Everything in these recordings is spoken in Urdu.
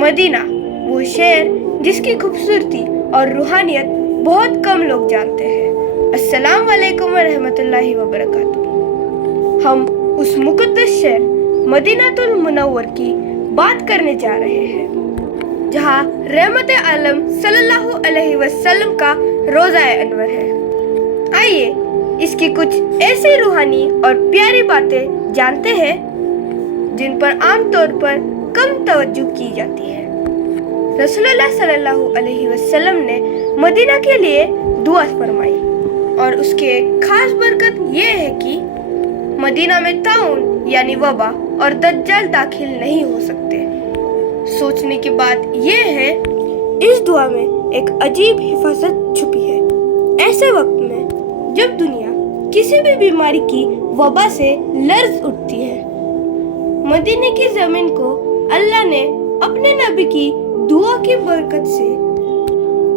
مدینہ وہ شہر جس کی خوبصورتی اور روحانیت بہت کم لوگ جانتے ہیں۔ السلام علیکم ورحمۃ اللہ وبرکاتہ۔ ہم اس مقدس شہر مدینہ المنور کی بات کرنے جا رہے ہیں جہاں رحمت عالم صلی اللہ علیہ وسلم کا روضہ انور ہے۔ آئیے اس کی کچھ ایسی روحانی اور پیاری باتیں جانتے ہیں جن پر عام طور پر کم توجہ کی جاتی ہے۔ رسول اللہ صلی اللہ علیہ وسلم نے مدینہ کے لیے دعا فرمائی اور اس کی ایک خاص برکت یہ ہے کہ مدینہ میں طاعون یعنی وبا اور دجال داخل نہیں ہو سکتے۔ سوچنے کی بات یہ ہے اس دعا میں ایک عجیب حفاظت چھپی ہے۔ ایسے وقت میں جب دنیا کسی بھی بیماری کی وبا سے لرز اٹھتی ہے، مدینے کی زمین کو اللہ نے اپنے نبی کی دعا کی برکت سے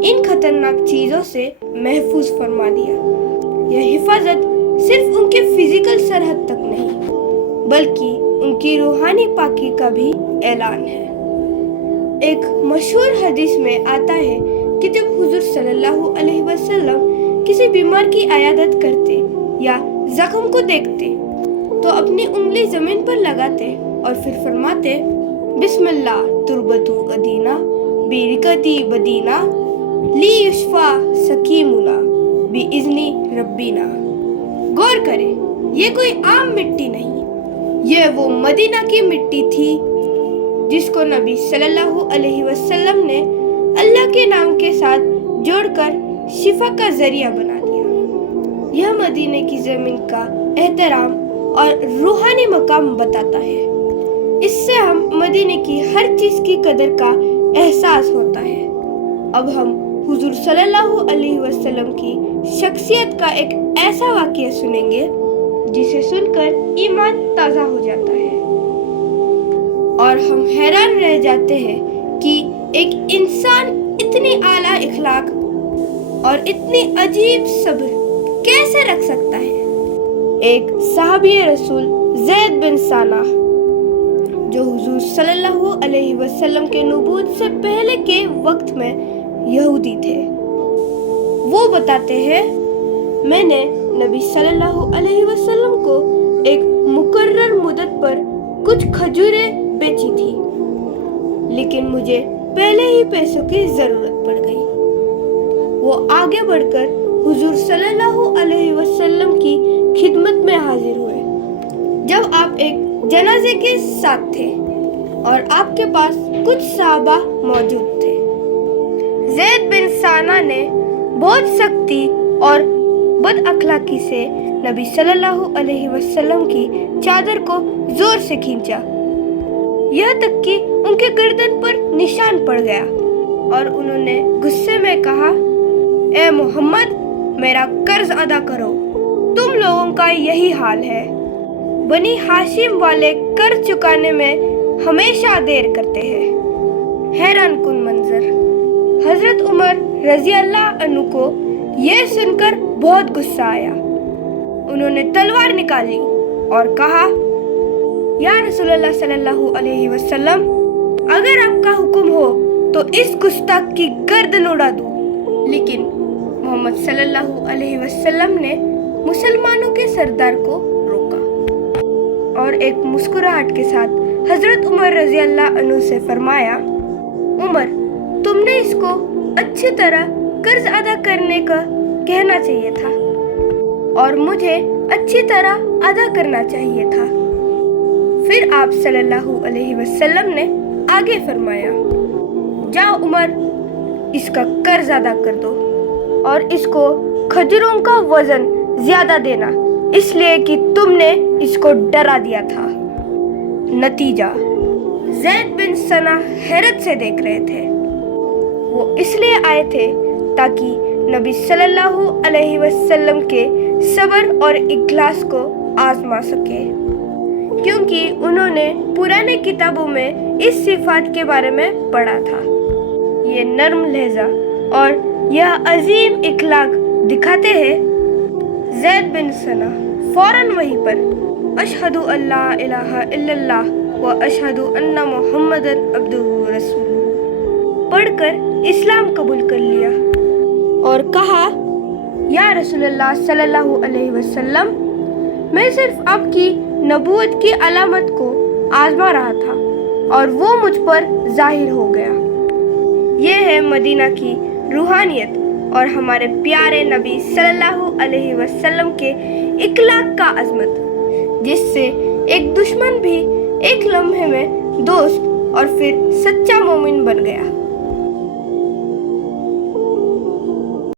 ان خطرناک چیزوں سے محفوظ فرما دیا۔ یہ حفاظت صرف ان کے فزیکل سرحد تک نہیں بلکہ ان کی روحانی پاکی کا بھی اعلان ہے۔ ایک مشہور حدیث میں آتا ہے کہ جب حضور صلی اللہ علیہ وسلم کسی بیمار کی عیادت کرتے یا زخم کو دیکھتے تو اپنی انگلی زمین پر لگاتے اور پھر فرماتے، بسم اللہ تربتو ادینہ بیرکتی بدینہ لی یشفا سکیمنا باذنی ربینا۔ غور کریں، یہ کوئی عام مٹی نہیں، یہ وہ مدینہ کی مٹی تھی جس کو نبی صلی اللہ علیہ وسلم نے اللہ کے نام کے ساتھ جوڑ کر شفا کا ذریعہ بنا دیا۔ یہ مدینے کی زمین کا احترام اور روحانی مقام بتاتا ہے۔ اس سے ہم مدینے کی ہر چیز کی قدر کا احساس ہوتا ہے۔ اب ہم حضور صلی اللہ علیہ وسلم کی شخصیت کا ایک ایسا واقعہ سنیں گے جسے سن کر ایمان تازہ ہو جاتا ہے اور ہم حیران رہ جاتے ہیں کہ ایک انسان اتنی اعلیٰ اخلاق اور اتنی عجیب صبر کیسے رکھ سکتا ہے۔ ایک صحابی رسول زید بن ثانہ جو حضور صلی اللہ علیہ وسلم کے نبوت سے پہلے کے وقت میں یہودی تھے، وہ بتاتے ہیں، میں نے نبی صلی اللہ علیہ وسلم کو ایک مقرر مدت پر کچھ کھجوریں بیچی تھی، لیکن مجھے پہلے ہی پیسوں کی ضرورت پڑ گئی۔ وہ آگے بڑھ کر حضور صلی اللہ علیہ وسلم کی خدمت میں حاضر ہوئے جب آپ ایک جنازے کے ساتھ تھے اور آپ کے پاس کچھ صحابہ موجود تھے۔ زید بن ثانہ نے بہت سختی اور بد اخلاقی سے نبی صلی اللہ علیہ وسلم کی چادر کو زور سے کھینچا، یہاں تک کہ ان کے گردن پر نشان پڑ گیا اور انہوں نے غصے میں کہا، اے محمد، میرا قرض ادا کرو۔ تم لوگوں کا یہی حال ہے۔ بنی ہاشم والے قرض چکانے میں ہمیشہ دیر کرتے ہیں۔ حیران کن منظر۔ حضرت عمر رضی اللہ عنہ کو یہ سن کر بہت غصہ آیا۔ انہوں نے تلوار نکالی اور کہا، یا رسول اللہ صلی اللہ علیہ وسلم، اگر آپ کا حکم ہو تو اس گستاخ کی گردن اڑا دو۔ لیکن محمد صلی اللہ علیہ وسلم نے مسلمانوں کے سردار کو روکا اور ایک مسکراہٹ کے ساتھ حضرت عمر رضی اللہ عنہ سے فرمایا، عمر، تم نے اس کو اچھی طرح قرض ادا کرنے کا کہنا چاہیے تھا اور مجھے اچھی طرح ادا کرنا چاہیے تھا۔ پھر آپ صلی اللہ علیہ وسلم نے آگے فرمایا، جاؤ عمر، اس کا قرض ادا کر دو اور اس کو کھجوروں کا وزن زیادہ دینا، اس لیے کہ تم نے اس کو ڈرا دیا تھا۔ نتیجہ، زید بن ثانہ حیرت سے دیکھ رہے تھے۔ وہ اس لیے آئے تھے تاکہ نبی صلی اللہ علیہ وسلم کے صبر اور اخلاص کو آزما سکے، کیونکہ انہوں نے پرانے کتابوں میں اس صفات کے بارے میں پڑھا تھا۔ یہ نرم لہجہ اور یہ عظیم اخلاق دکھاتے ہیں۔ زید بن ثانہ فوراً وہیں پر اشہدو اللہ الہ الا اللہ واشہد ان محمدًا عبدہ ورسولہ پڑھ کر اسلام قبول کر لیا اور کہا یا رسول اللہ صلی اللہ علیہ وسلم، میں صرف آپ کی نبوت کی علامت کو آزما رہا تھا اور وہ مجھ پر ظاہر ہو گیا۔ یہ ہے مدینہ کی روحانیت اور ہمارے پیارے نبی صلی اللہ علیہ وسلم کے اخلاق کا عظمت، جس سے ایک دشمن بھی ایک لمحے میں دوست اور پھر سچا مومن بن گیا۔